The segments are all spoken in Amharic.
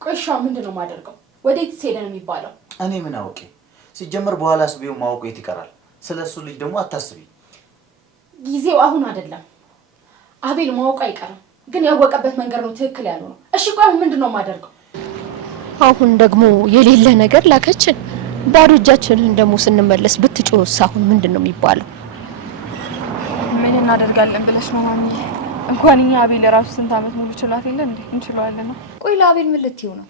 ቆይሻ ምንድነው ማደርገው? ወዴት ሄደ ነው የሚባለው? እኔ ምን አውቄ? ሲጀመር በኋላስ ቢው ማውቀው የት ይቀራል? ስለሱ ልጅ ደግሞ አታስቢ። ጊዜው አሁን አይደለም። አቤል ማውቀው አይቀርም፣ ግን ያወቀበት መንገድ ነው ትክክል ያለው ነው። እሺ ቆይ ምንድነው ማደርገው? አሁን ደግሞ የሌለ ነገር ላከችን። ባዶ እጃችንን ደግሞ ስንመለስ ብትጮስ አሁን ምንድነው የሚባለው? ምን እናደርጋለን ብለሽ ነው ማሚ? እንኳን እኛ አቤል ራሱ ስንት አመት ሙሉ ችላት የለ እንዴ? እንችላለን ነው። ቆይ ለአቤል ምን ልትይው ነው?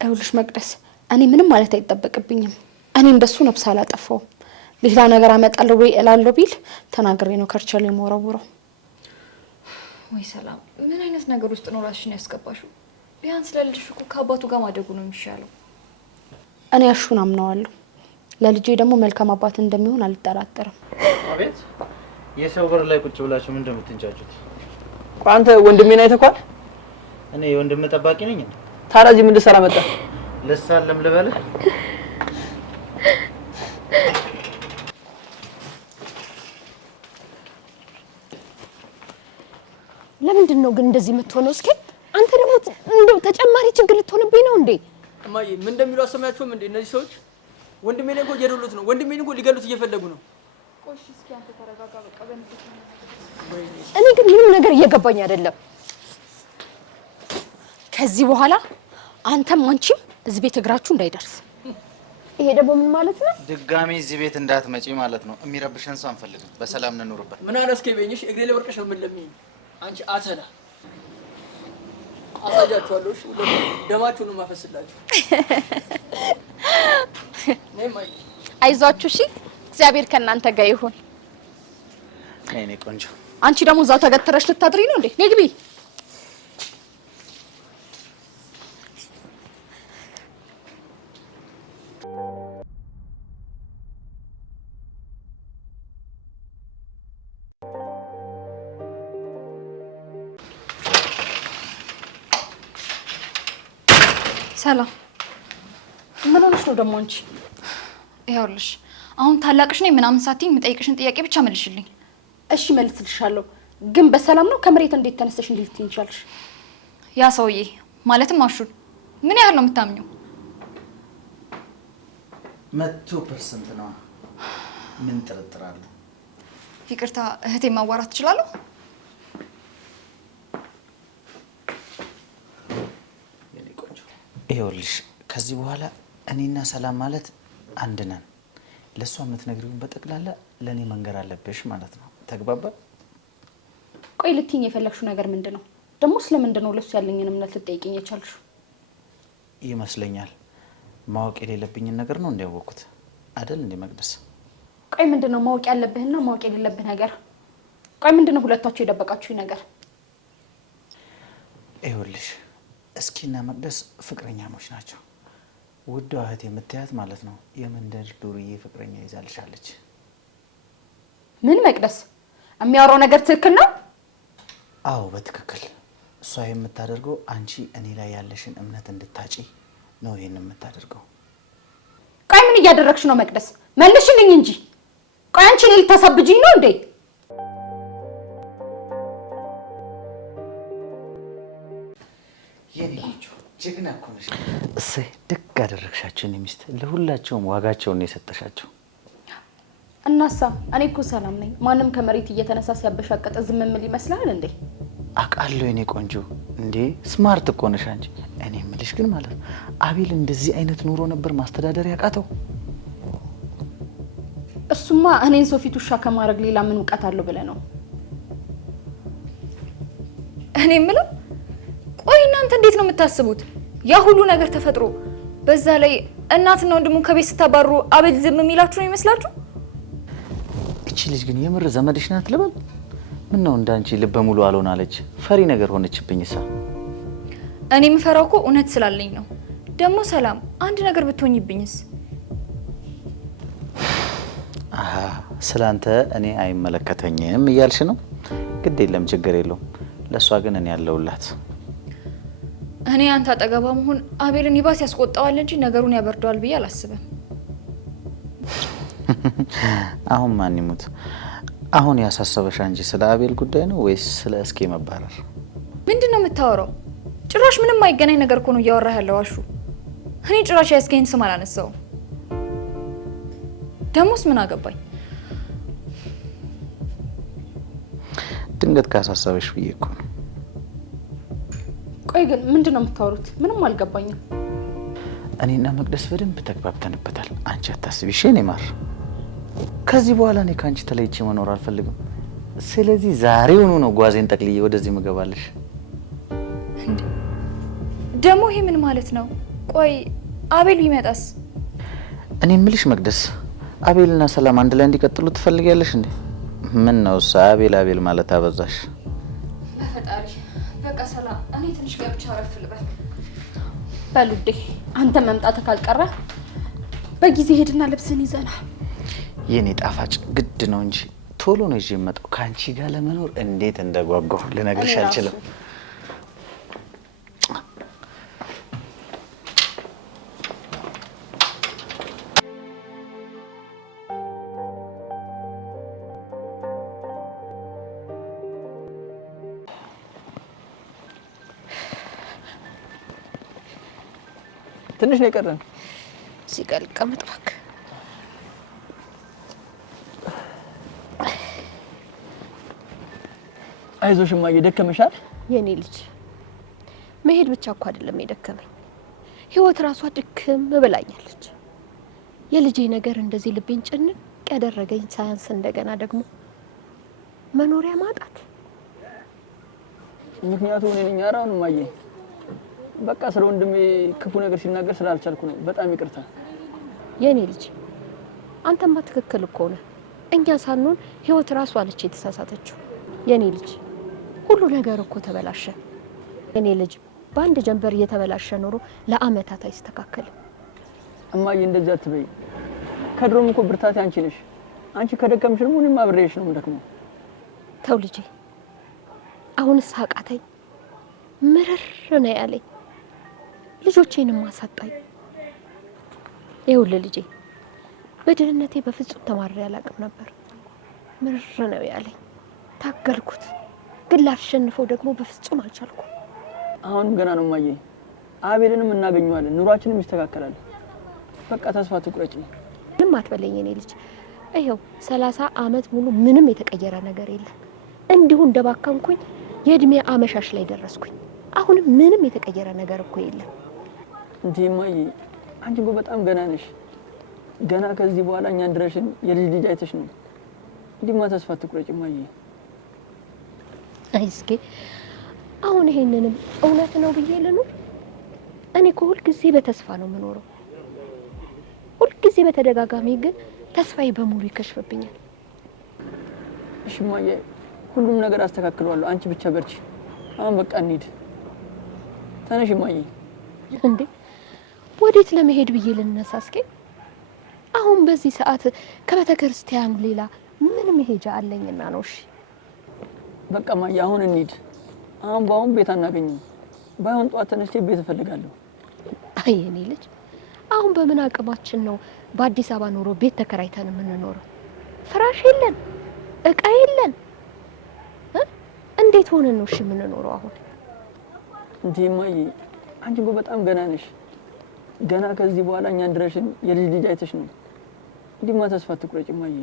አይውልሽ መቅደስ፣ እኔ ምንም ማለት አይጠበቅብኝም። እኔ እንደሱ ነብስ አላጠፋው። ሌላ ነገር አመጣለሁ ወይ እላለሁ ቢል ተናግሬ ነው ከርቸሌ የምወረውረው። ወይ ሰላም፣ ምን አይነት ነገር ውስጥ ነው ራስሽን ያስገባሽው? ቢያንስ ለልጅሽ እኮ ከአባቱ ጋር ማደጉ ነው የሚሻለው። እኔ አሹን አምነዋለሁ። ለልጄ ደግሞ መልካም አባት እንደሚሆን አልጠራጠርም። አቤት፣ የሰው በር ላይ ቁጭ ብላችሁ ምን እንደምትንጫጩት? አንተ ወንድሜን አይተኳል? እኔ የወንድም ጠባቂ ነኝ እንዴ? ታዲያ እዚህ ምን ልትሰራ መጣ? ልሳለም ልበልህ? ለምንድን ነው ግን እንደዚህ የምትሆነው? እስኪ አንተ ደግሞ እንደው ተጨማሪ ችግር ልትሆንብኝ ነው እንዴ? እማዬ ምን እንደሚሉ አሰማያችሁም እንዴ? እነዚህ ሰዎች ወንድሜን እኮ እየደሉት ነው። ወንድሜን እኮ ሊገሉት እየፈለጉ ነው። ቆይ እስኪ አንተ ተረጋጋ። በቃ በእንግዲህ እኔ ግን ምንም ነገር እየገባኝ አይደለም። ከዚህ በኋላ አንተም አንቺም እዚህ ቤት እግራችሁ እንዳይደርስ። ይሄ ደግሞ ምን ማለት ነው? ድጋሚ እዚህ ቤት እንዳትመጪ ማለት ነው። የሚረብሽን ሰው አንፈልግም። በሰላም እንኖርበት። ምን አነስከኝ በእኝሽ እግሬ ላይ ወርቀሽ ነው የምንለምኝ። አንቺ አተላ አሳጃችኋለሁ። እሺ ደማችሁን ማፈስላችሁ። ነይማይ አይዟችሁ። እሺ እግዚአብሔር ከእናንተ ጋር ይሁን። እኔ ቆንጆ፣ አንቺ ደግሞ እዛው ተገተረሽ ልታድሪ ነው እንዴ? ነይ ግቢ። ሰላም፣ ምን ሆነሽ ነው ደግሞ አንቺ? ይኸውልሽ አሁን ታላቅሽ ነኝ ምናምን ሳትይኝ የምጠይቅሽን ጥያቄ ብቻ መልሽልኝ። እሺ መልስልሻለሁ፣ ግን በሰላም ነው? ከመሬት እንዴት ተነስተሽ እንዴት ትይንቻለሽ? ያ ሰውዬ ማለትም አሹን ምን ያህል ነው የምታምኘው? 100% ነው። ምን ጥርጥር አለ? ይቅርታ እህቴ ማዋራት ትችላለሁ? የኔ ቆንጆ፣ ይኸውልሽ ከዚህ በኋላ እኔና ሰላም ማለት አንድ ነን። ለሷ የምትነግሪውን በጠቅላላ ለኔ መንገር አለብሽ ማለት ነው። ተግባባ? ቆይ ልትይኝ የፈለግሽው ነገር ምንድነው? ደግሞ ስለምንድን ነው ለሱ ያለኝን እምነት ልትጠይቂኝ የቻልሽው? ይመስለኛል ማወቅ የሌለብኝን ነገር ነው እንዲያወቁት አይደል እንዴ መቅደስ? ቆይ ምንድነው ማወቅ ያለብህና ማወቅ የሌለብህ ነገር? ቆይ ምንድነው ሁለታችሁ የደበቃችሁኝ ነገር? ይኸውልሽ እስኪና መቅደስ ፍቅረኛሞች ናቸው። ውድ እህት የምትያት ማለት ነው የመንደር ዱርዬ ፍቅረኛ ይዛልሻለች። ምን መቅደስ? የሚያወራው ነገር ትክክል ነው? አዎ በትክክል። እሷ የምታደርገው አንቺ እኔ ላይ ያለሽን እምነት እንድታጪ ነው ይሄን የምታደርገው። ቆይ ምን እያደረግሽ ነው መቅደስ? መልሽልኝ እንጂ። ቆይ አንቺ እኔ ልታሳብጂኝ ነው እንዴ? የኔ ልጅ ጀግና እኮ ነሽ። እሰይ ደግ አደረግሻቸው። እኔ ሚስት ለሁላቸውም ዋጋቸውን የሰጠሻቸው። እናሳ እኔ እኮ ሰላም ነኝ። ማንም ከመሬት እየተነሳ ሲያበሻቀጠ ዝም ምን ይመስላል እንዴ? አውቃለሁ የኔ ቆንጆ። እንዴ ስማርት እኮ ነሽ አንቺ። እኔ የምልሽ ግን ማለት ነው አቤል እንደዚህ አይነት ኑሮ ነበር ማስተዳደር ያቃተው? እሱማ እኔን ሰው ፊት ውሻ ከማድረግ ሌላ ምን እውቀት አለው ብለህ ነው? እኔ የምለው ቆይ እናንተ እንዴት ነው የምታስቡት? ያ ሁሉ ነገር ተፈጥሮ በዛ ላይ እናትና ወንድሙ ከቤት ስታባሩ አቤል ዝም የሚላችሁ ነው ይመስላችሁ? እቺ ልጅ ግን የምር ዘመድሽ ናት ልበል? ምን ነው እንዳንቺ ልበ ሙሉ አልሆናለች? ፈሪ ነገር ሆነችብኝሳ። እኔ የምፈራው እኮ እውነት ስላለኝ ነው። ደግሞ ሰላም አንድ ነገር ብትሆኝብኝስ? አሃ ስላንተ እኔ አይመለከተኝም እያልሽ ነው? ግድ የለም ችግር የለውም። ለሷ ግን እኔ ያለውላት። እኔ አንተ አጠገባ መሆን አቤልን ይባስ ያስቆጣዋል እንጂ ነገሩን ያበርደዋል ብዬ አላስብም። አሁን ማን ይሙት? አሁን ያሳሰበሽ አንቺ ስለ አቤል ጉዳይ ነው ወይስ ስለ እስኬ መባረር? ምንድነው የምታወራው? ጭራሽ ምንም አይገናኝ ነገር እኮ ነው እያወራህ ያለው አሹ። እኔ ጭራሽ ያስከኝ ስም አላነሳው። ደሞስ ምን አገባኝ? ድንገት ካሳሰበሽ ብዬ እኮ ነው። ቆይ ግን ምንድን ነው የምታወሩት? ምንም አልገባኝም። እኔና መቅደስ በደንብ ተግባብተንበታል። አንቺ አታስቢ እሺ? እኔ ማር ከዚህ በኋላ እኔ ከአንቺ ተለይቼ መኖር አልፈልግም። ስለዚህ ዛሬውኑ ነው ጓዜን ጠቅልዬ ወደዚህ ምገባለሽ። ደግሞ ይሄ ምን ማለት ነው? ቆይ አቤል ቢመጣስ? እኔ እምልሽ መቅደስ፣ አቤልና ሰላም አንድ ላይ እንዲቀጥሉ ትፈልጊያለሽ እንዴ? ምን ነው አቤል ማለት አበዛሽ? በፈጣሪ በቃ ሰላም፣ እኔ ትንሽ ገብቻ አረፍ ልበል። በሉዴ አንተ መምጣት ካልቀረ በጊዜ ሄድና ልብስን ይዘና። የኔ ጣፋጭ ግድ ነው እንጂ ቶሎ ነው ይዤ የመጣው። ካንቺ ጋር ለመኖር እንዴት እንደጓጓሁ ልነግርሽ አልችልም። ትንሽ ነው የቀረን። ሲቀልቀምጥ እባክህ። አይዞሽ እማዬ፣ ደከመሻል? የኔ ልጅ መሄድ ብቻ እኮ አይደለም የደከመኝ፣ ህይወት ራሷ ድክም ብላኛለች። የልጄ ነገር እንደዚህ ልቤን ጭንቅ ያደረገኝ ሳያንስ እንደገና ደግሞ መኖሪያ ማጣት። ምክንያቱም እኔ ነኝ አራውን እማዬ፣ በቃ ስለ ወንድሜ ክፉ ነገር ሲናገር ስላልቻልኩ ነው። በጣም ይቅርታ የኔ ልጅ። አንተማ ትክክል እኮ ነህ። እኛ ሳንሆን ህይወት ራሷ ነች የተሳሳተችው። የኔ ልጅ ሁሉ ነገር እኮ ተበላሸ። የኔ ልጅ በአንድ ጀንበር እየተበላሸ ኖሮ ለአመታት አይስተካከልም። እማዬ እንደዚህ አትበይ። ከድሮም እኮ ብርታቴ አንቺ ነሽ። አንቺ ከደከምሽ ደግሞ እኔም አብሬሽ ነው የምደክመው። ተው ልጄ፣ አሁንስ አቃተኝ፣ ምርር ነው ያለኝ። ልጆቼንም አሳጣኝ። ይኸውልህ ልጄ፣ በድህነቴ በፍጹም ተማርሬ አላውቅም ነበር። ምርር ነው ያለኝ። ታገልኩት፣ ግን ላሸንፈው ደግሞ በፍጹም አልቻልኩም። አሁንም ገና ነው እማዬ። አቤልንም እናገኘዋለን፣ ኑሯችንም ይስተካከላል። በቃ ተስፋ ትቁረጪ። ምንም አትበለኝ የኔ ልጅ። ይኸው 30 አመት ሙሉ ምንም የተቀየረ ነገር የለም። እንዲሁ እንደባከንኩኝ የእድሜ አመሻሽ ላይ ደረስኩኝ። አሁንም ምንም የተቀየረ ነገር እኮ የለም። እንዴ እማዬ፣ አንቺ እኮ በጣም ገና ነሽ። ገና ከዚህ በኋላ እኛን ድረሽን የልጅ ልጅ አይተሽ ነው። እንዲማ ተስፋ ትቁረጪ እማዬ። አይስኬ፣ አሁን ይሄንንም እውነት ነው ብዬ ልኑር? እኔ እኮ ሁልጊዜ በተስፋ ነው የምኖረው። ሁልጊዜ በተደጋጋሚ ግን ተስፋዬ በሙሉ ይከሽፍብኛል። እሺ እማዬ፣ ሁሉም ነገር አስተካክለዋለሁ። አንቺ ብቻ በርቺ። አሁን በቃ እንሂድ። ተነሽ እማዬ። እንዴ ወዴት ለመሄድ ብዬ ልነሳ? እስኪ አሁን በዚህ ሰዓት ከቤተክርስቲያኑ ሌላ ምን መሄጃ አለኝና ነው? እሺ በቃ እማዬ፣ አሁን እንሂድ። አሁን በአሁን ቤት አናገኝም። ባይሆን ጠዋት ተነስቼ ቤት እፈልጋለሁ። አይ የኔ ልጅ፣ አሁን በምን አቅማችን ነው በአዲስ አበባ ኑሮ ቤት ተከራይተን የምንኖረው? ፍራሽ የለን፣ እቃ የለን። እንዴት ሆነን ነው እሺ የምንኖረው አሁን? እንዴ እማዬ፣ አንቺ እኮ በጣም ገና ነሽ። ገና ከዚህ በኋላ እኛን ድረሽን የልጅ ልጅ አይተሽ ነው። እንዲማ ተስፋ ትቁረጪ እማዬ።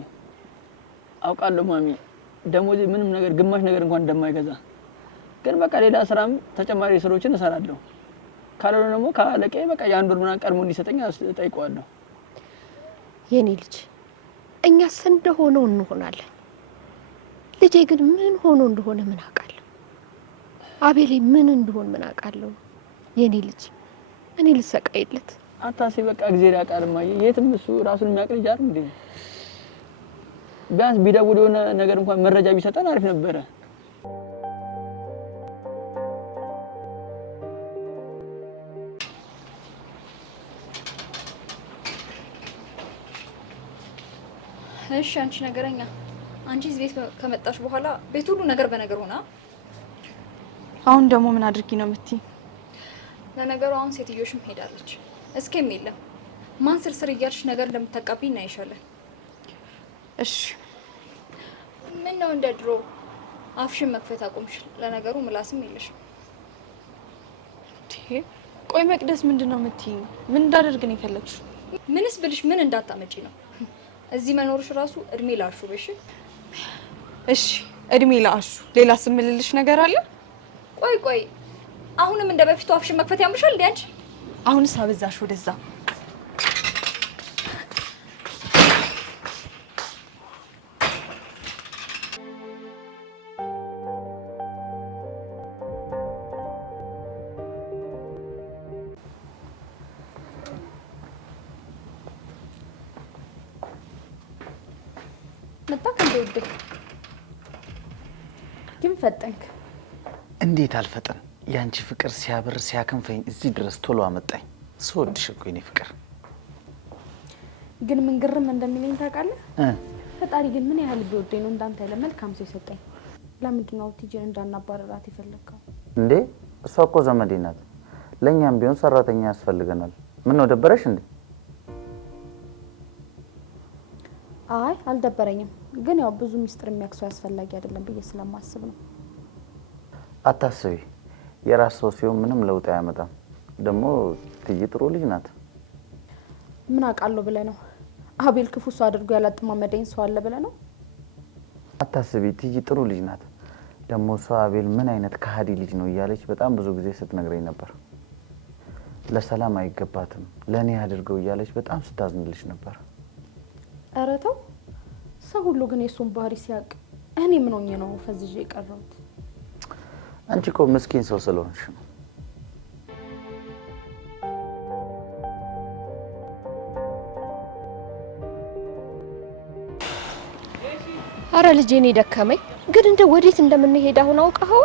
አውቃለሁ ማሚ፣ ደሞዜ ምንም ነገር ግማሽ ነገር እንኳን እንደማይገዛ፣ ግን በቃ ሌላ ስራም ተጨማሪ ስራዎችን እሰራለሁ። ካልሆነ ደግሞ ካለቀ በቃ የአንድ ወር ምናምን ቀድሞ እንዲሰጠኝ እጠይቀዋለሁ። የኔ ልጅ፣ እኛስ እንደሆነው እንሆናለን። ልጄ ግን ምን ሆኖ እንደሆነ ምን አውቃለሁ? አቤሌ ምን እንደሆነ ምን አውቃለሁ? የኔ ልጅ፣ እኔ ልሰቃይለት? አታስቢ፣ በቃ እግዚአብሔር ያውቃል እማዬ። የትም እሱ ራሱን የሚያውቅ ልጅ አይደል እንዴ? ቢያንስ ቢደውል የሆነ ነገር እንኳን መረጃ ቢሰጠን አሪፍ ነበረ። እሺ አንቺ ነገረኛ፣ አንቺ እዚህ ቤት ከመጣሽ በኋላ ቤት ሁሉ ነገር በነገር ሆና፣ አሁን ደግሞ ምን አድርጊ ነው የምትይ? ለነገሩ አሁን ሴትዮሽም ሄዳለች። እስኪም የለም ማን ስርስር እያልሽ ነገር እንደምታቃብኝ እናይሻለን። እሺ ምን ነው እንደ ድሮ አፍሽን መክፈት አቁምሽ? ለነገሩ ምላስም የለሽም። ቆይ መቅደስ ምንድነው የምትይኝ? ምን እንዳደርግ ነው የፈለግሽ? ምንስ ብልሽ ምን እንዳታመጪ ነው? እዚህ መኖርሽ ራሱ እድሜ ላሹ በሽ። እሺ እድሜ ላሹ። ሌላ ስምልልሽ ነገር አለ? ቆይ አሁንም እንደ በፊቱ አፍሽን መክፈት ያምርሻል እንዴ አንቺ? አሁንስ አበዛሽ ወደዛ። መጣ ከንዴ ግን ፈጠንክ። እንዴት አልፈጠን? ያንቺ ፍቅር ሲያብር ሲያከንፈኝ እዚህ ድረስ ቶሎ አመጣኝ። ስወድሽ እኮ የኔ ፍቅር። ግን ምን ግርም እንደሚለኝ ታውቃለህ? ፈጣሪ ግን ምን ያህል ቢወደኝ ነው እንዳንተ ያለ መልካም ሰው የሰጠኝ። ለምንድን ነው ቲጂን እንዳናባረራት የፈለግከው? እንዴ እሷ እኮ ዘመዴ ናት። ለኛም ቢሆን ሰራተኛ ያስፈልገናል። ምን ነው ደበረሽ እንዴ? አይ አልደበረኝም። ግን ያው ብዙ ሚስጥር የሚያክሰው ያስፈልጋል አይደለም ብዬ ስለማስብ ነው። አታስቢ፣ የራስ ሰው ሲሆን ምንም ለውጥ አያመጣም። ደግሞ ቲጂ ጥሩ ልጅ ናት። ምን አውቃለሁ ብለህ ነው? አቤል ክፉ ሰው አድርጎ ያላጥማመደኝ ሰው አለ ብለህ ነው? አታስቢ፣ ቲጂ ጥሩ ልጅ ናት። ደግሞ እሷ አቤል ምን አይነት ከሃዲ ልጅ ነው እያለች በጣም ብዙ ጊዜ ስትነግረኝ ነበር። ለሰላም አይገባትም ለኔ አድርገው እያለች በጣም ስታዝንልሽ ነበር። ኧረ ተው። ሰው ሁሉ ግን የሱን ባህሪ ሲያውቅ እኔ ምን ሆኜ ነው ፈዝዤ የቀረሁት? አንቺ እኮ ምስኪን ሰው ስለሆንሽ ነው። አረ ልጄ እኔ ደከመኝ። ግን እንደ ወዴት እንደምንሄድ አሁን አውቀኸው?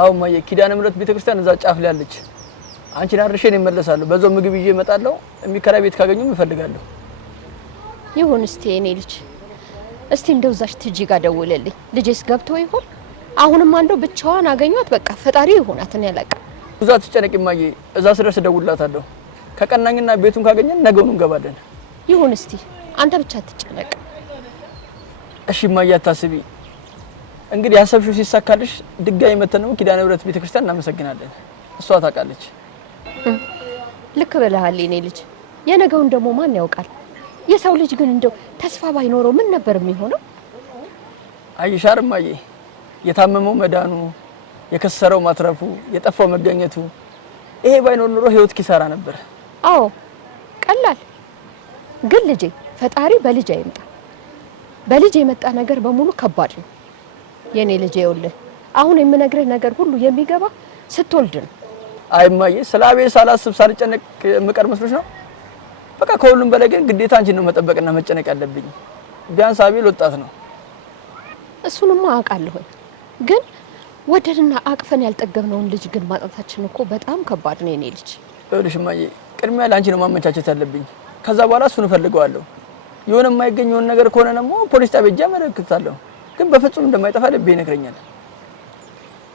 አው ማየ ኪዳነ ምሕረት ቤተክርስቲያን እዛ ጫፍ ላይ አለች። አንቺን አርሼ ነው እመለሳለሁ። በዛው ምግብ ይዤ እመጣለሁ። የሚከራይ ቤት ካገኙም እፈልጋለሁ። ይሁን እስቲ እኔ ልጅ እስቲ እንደው ዛሽ ቲጂ ጋር ደውልልኝ። ልጄስ ገብቶ ይሆን? አሁንም አንዶ ብቻዋን አገኟት። በቃ ፈጣሪ ይሆናት እኔ አላውቅም። ብዙ አትጨነቂ ማየ፣ እዛ ስደርስ እደውልላታለሁ። ከቀናኝና ቤቱን ካገኘን ነገውኑ እንገባለን። ይሁን እስቲ አንተ ብቻ አትጨነቅ። እሺ ማየ አታስቢ። እንግዲህ ያሰብሽው ሲሳካልሽ ድጋሚ መተን ነው ኪዳነ ምሕረት ቤተክርስቲያን እናመሰግናለን። እሷ ታውቃለች። ልክ ብለሃል የኔ ልጅ። የነገውን ደግሞ ማን ያውቃል? የሰው ልጅ ግን እንደው ተስፋ ባይኖረው ምን ነበር የሚሆነው? አይሻር ማየ፣ የታመመው መዳኑ፣ የከሰረው ማትረፉ፣ የጠፋው መገኘቱ፣ ይሄ ባይኖር ኑሮ ህይወት ኪሳራ ነበር። አዎ ቀላል ግን ልጄ ፈጣሪ በልጅ አይምጣ። በልጅ የመጣ ነገር በሙሉ ከባድ ነው የኔ ልጅ። ይኸውልህ አሁን የምነግርህ ነገር ሁሉ የሚገባ ስትወልድ ነው። አይ ማየ፣ ስለ አቤል ሳላስብ ሳልጨነቅ የምቀር መስሎሽ ነው? በቃ ከሁሉም በላይ ግን ግዴታ አንቺን ነው መጠበቅና መጨነቅ ያለብኝ። ቢያንስ አቤል ወጣት ነው። እሱንማ አውቃለሁ። ግን ወደድና አቅፈን ያልጠገብነውን ልጅ ግን ማጣታችን እኮ በጣም ከባድ ነው የኔ ልጅ። ይኸውልሽ ማየ፣ ቅድሚያ ለአንቺ ነው ማመቻቸት ያለብኝ። ከዛ በኋላ እሱን እፈልገዋለሁ። የሆነ የማይገኘውን ነገር ከሆነ ደግሞ ፖሊስ ጣቢያ ሄጄ አመለክታለሁ። ግን በፍጹም እንደማይጠፋ ልቤ ይነግረኛል።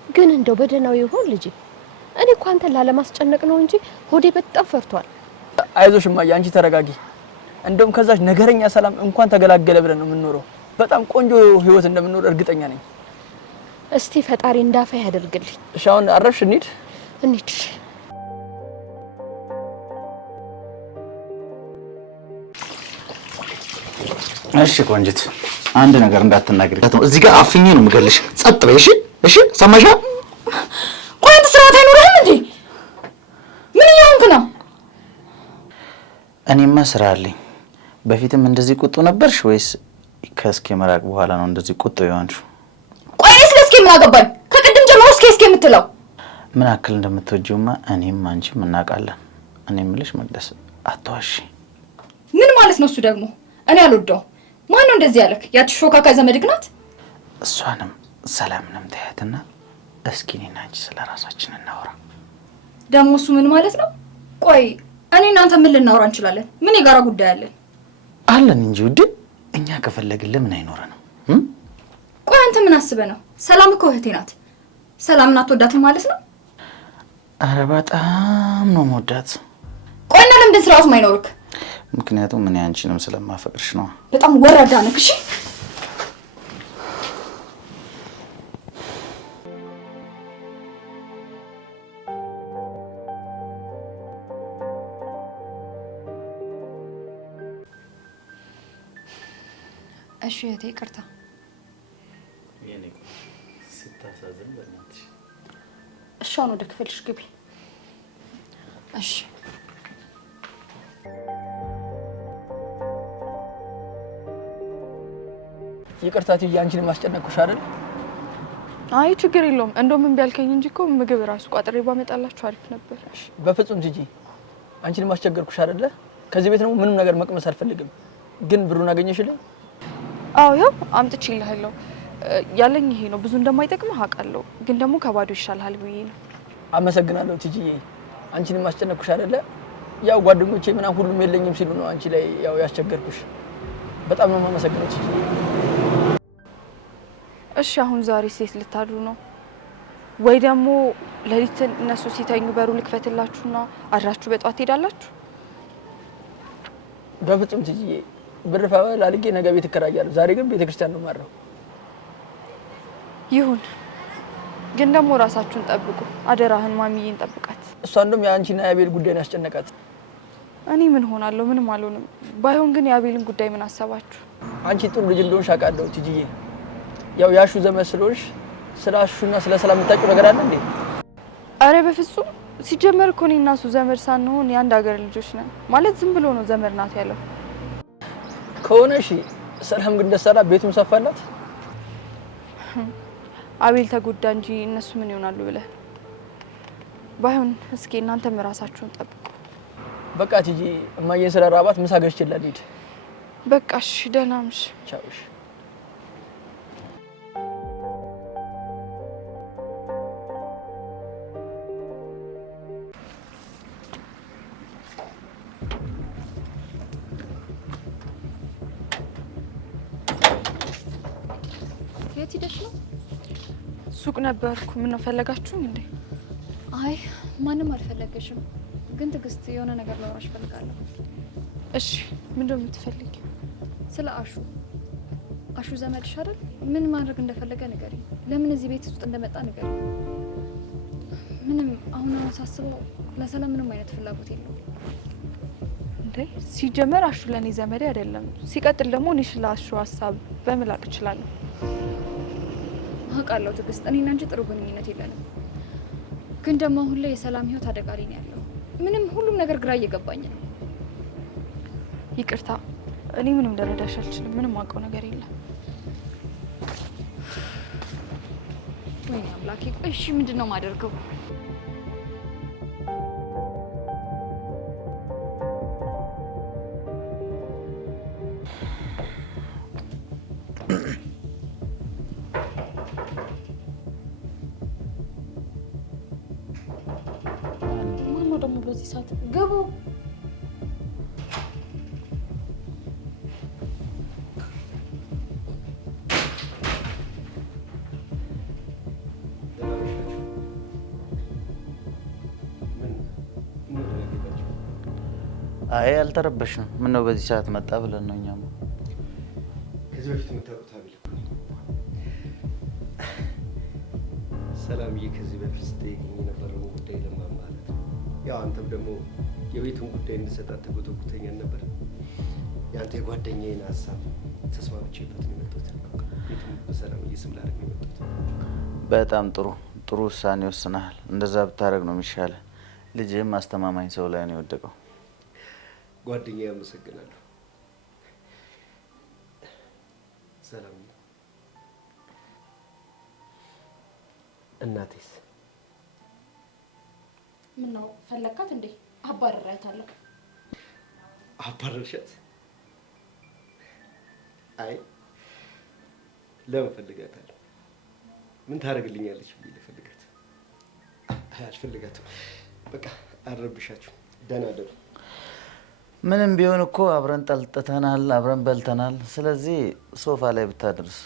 ግን እንደው በደህናው ይሆን ልጅ? እኔ እኮ አንተን ላለማስጨነቅ ነው እንጂ ሆዴ በጣም ፈርቷል። አይዞሽ እማዬ፣ አንቺ ተረጋጊ። እንደውም ከዛች ነገረኛ ሰላም እንኳን ተገላገለ ብለን ነው የምንኖረው። በጣም ቆንጆ ህይወት እንደምንኖር እርግጠኛ ነኝ። እስቲ ፈጣሪ እንዳፋ ያደርግልኝ። እሺ አሁን አረፍሽ? እንሂድ። እሺ ቆንጅት፣ አንድ ነገር እንዳትናገሪ። እዚህ ጋር አፍኜ ነው የምገልሽ። ጸጥ በይ። እሺ እሺ፣ ሰማሻ? ቆይ አንተ ስርዓት አይኖርህም እንዴ? ምን እያወንክ ነው? እኔማ ስራ አለኝ። በፊትም እንደዚህ ቁጡ ነበርሽ ወይስ ከእስኬ መራቅ በኋላ ነው እንደዚህ ቁጡ የሆንሽው? ቆይ እኔ ስለ እስኬ ምን አገባኝ? ከቅድም ጀምሮ እስኬ የምትለው ምን አክል እንደምትወጂውማ እኔም አንቺም እናውቃለን። እኔ የምልሽ መቅደስ አትዋሺ። ምን ማለት ነው እሱ ደግሞ? እኔ አልወደውም። ማን ነው እንደዚህ ያለክ? ያቺ ሾካካ ዘመድክ ናት? እሷንም ሰላምንም ተያትና እስኪ እኔና አንቺ ስለ ራሳችን እናወራ። ደግሞ እሱ ምን ማለት ነው? ቆይ እኔ እናንተ ምን ልናወራ እንችላለን? ምን የጋራ ጉዳይ አለን? አለን እንጂ ውድ፣ እኛ ከፈለግን ለምን አይኖረንም? ቆይ አንተ ምን አስበህ ነው? ሰላም እኮ እህቴ ናት። ሰላምን አትወዳትም ማለት ነው? ኧረ በጣም ነው የምወዳት። ቆይ እና ለምንድን ስርዓቱ ማይኖርክ? ምክንያቱም እኔ አንቺንም ስለማፈቅርሽ ነው። በጣም ወራዳ ነህ። እሺ እሺ እህቴ ይቅርታ። የኔ ስታሳዝን በእናትሽ። እሺ አሁን ወደ ክፍልሽ ግቢ። እሺ ይቅርታ ትዬ አንቺን ማስጨነቅኩሽ አይደል? አይ ችግር የለውም። እንደውም እምቢ አልከኝ እንጂ እኮ ምግብ ራሱ ቋጥሬ ባመጣላችሁ አሪፍ ነበር። በፍጹም ትዬ አንቺን ማስቸገርኩሽ አይደለ? ከዚህ ቤት ነው ምንም ነገር መቅመስ አልፈልግም። ግን ብሩን አገኘሽልኝ? አዎ ያው አምጥቼልሃለሁ። ያለኝ ይሄ ነው። ብዙ እንደማይጠቅምህ አውቃለሁ፣ ግን ደግሞ ከባዶ ይሻልሃል ብዬ ነው። አመሰግናለሁ ትዬ። አንቺን ማስጨነቅኩሽ አይደለ? ያው ጓደኞቼ ምናምን ሁሉም የለኝም ሲሉ ነው አንቺ ላይ ያው ያስቸገርኩሽ። በጣም ነው የማመሰግነው ትዬ። እሺ አሁን ዛሬ ሴት ልታድሩ ነው ወይ? ደግሞ ሌሊትን እነሱ ሲተኙ በሩ ልክፈትላችሁና አድራችሁ በጧት ትሄዳላችሁ? በፍጹም ትዬ፣ ብር ፈላልጌ ነገ ቤት እከራያለሁ። ዛሬ ግን ቤተክርስቲያን ነው የማድረው። ይሁን፣ ግን ደግሞ ራሳችሁን ጠብቁ አደራህን። ማሚዬን ጠብቃት። እሷ እንደውም የአንቺና የአቤል ጉዳይ ነው ያስጨነቃት። እኔ ምን ሆናለሁ? ምንም አልሆንም። ባይሆን ግን የአቤልን ጉዳይ ምን አሰባችሁ? አንቺ ጥሩ ልጅ እንደሆንሽ አውቃለሁ ትዬ። ያው ያሹ ዘመድ ስለሆንሽ ስለ አሹና ስለ ሰላም የምታውቂው ነገር አለ እንዴ? አረ በፍጹም። ሲጀመር እኮ እኔና እሱ ዘመድ ሳንሆን የአንድ ሀገር ልጆች ነን። ማለት ዝም ብሎ ነው ዘመድ ናት ያለው ከሆነ እሺ። ሰላም ግን ደሳላ ቤቱም ሰፋላት። አቤል ተጎዳ እንጂ እነሱ ምን ይሆናሉ ብለህ። ባይሆን እስኪ እናንተም ራሳችሁን ጠብቁ። በቃ ትዬ፣ እማዬን ስለ ራባት ምሳ ገዝቼላት ልሂድ። በቃ እሺ፣ ደህና ነሽ? ቻው። እሺ የት ሄደሽ ነው? ሱቅ ነበርኩ። ምን ነው ፈለጋችሁም እንዴ? አይ ማንም አልፈለገሽም፣ ግን ትዕግስት የሆነ ነገር ላወራሽ እፈልጋለሁ። እሺ ምንድን ነው የምትፈልጊው? ስለ አሹ ዘመድሽ አይደል? ምን ማድረግ እንደፈለገ ንገሪኝ። ለምን እዚህ ቤት ውስጥ እንደመጣ ንገሪኝ። ምንም አሁን ሳስበው ለሰላም ምንም አይነት ፍላጎት የለውም። እንዴ ሲጀመር አሹ ለኔ ዘመዴ አይደለም። ሲቀጥል ደግሞ እኔ ስለ አሹ ሀሳብ በምላቅ እችላለሁ። አውቃለሁ ትዕግስት፣ እኔና አንቺ ጥሩ ግንኙነት የለንም። ግን ደግሞ አሁን ላይ የሰላም ህይወት አደጋ ላይ ነው ያለው። ምንም ሁሉም ነገር ግራ እየገባኝ ነው። ይቅርታ፣ እኔ ምንም ልረዳሽ አልችልም። ምንም አውቀው ነገር የለም። ወይኔ አምላኬ! እሺ ምንድን ነው የማደርገው? ማነው ደግሞ በዚህ ሰዓት? ግቡ። አይ አልተረበሽንም። ምን ነው በዚህ ሰዓት መጣ ብለን ነው እኛም። ከዚህ በፊት የምታውቁት አቤል እኮ ነው። ሰላምዬ ከዚህ በፊት ስትጠይቀኝ የነበረውን ጉዳይ ለማማለት ነው። ያው አንተም ደግሞ የቤቱን ጉዳይ እንድሰጣት ተጎተጉተኛል ነበር። የአንተ የጓደኛዬን ሀሳብ ተስማምቼበት ነው የመጣሁት። ቤቱን በሰላምዬ ስም ላደርግ ነው የመጣሁት። በጣም ጥሩ ውሳኔ ወስነሃል። እንደዛ ብታደርግ ነው የሚሻለው። ልጅህም አስተማማኝ ሰው ላይ ነው የወደቀው። ጓደኛዬ አመሰግናለሁ። ሰላምዬ እናቴስ? ምን ነው ፈለካት እንዴ? አባረራታለሁ። አባረርሻት? አይ ለምን ፈልጋታለሁ? ምን ታደርግልኛለች ብዬ ልፈልጋት? አልፈልጋትም። በቃ አልረብሻችሁ። ደህና ደሩ። ምንም ቢሆን እኮ አብረን ጠልጥተናል፣ አብረን በልተናል። ስለዚህ ሶፋ ላይ ብታደርስ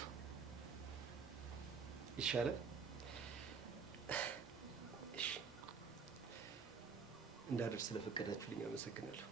ይሻላል። እሺ እንዳደርስ ስለፈቀዳችሁልኝ አመሰግናለሁ።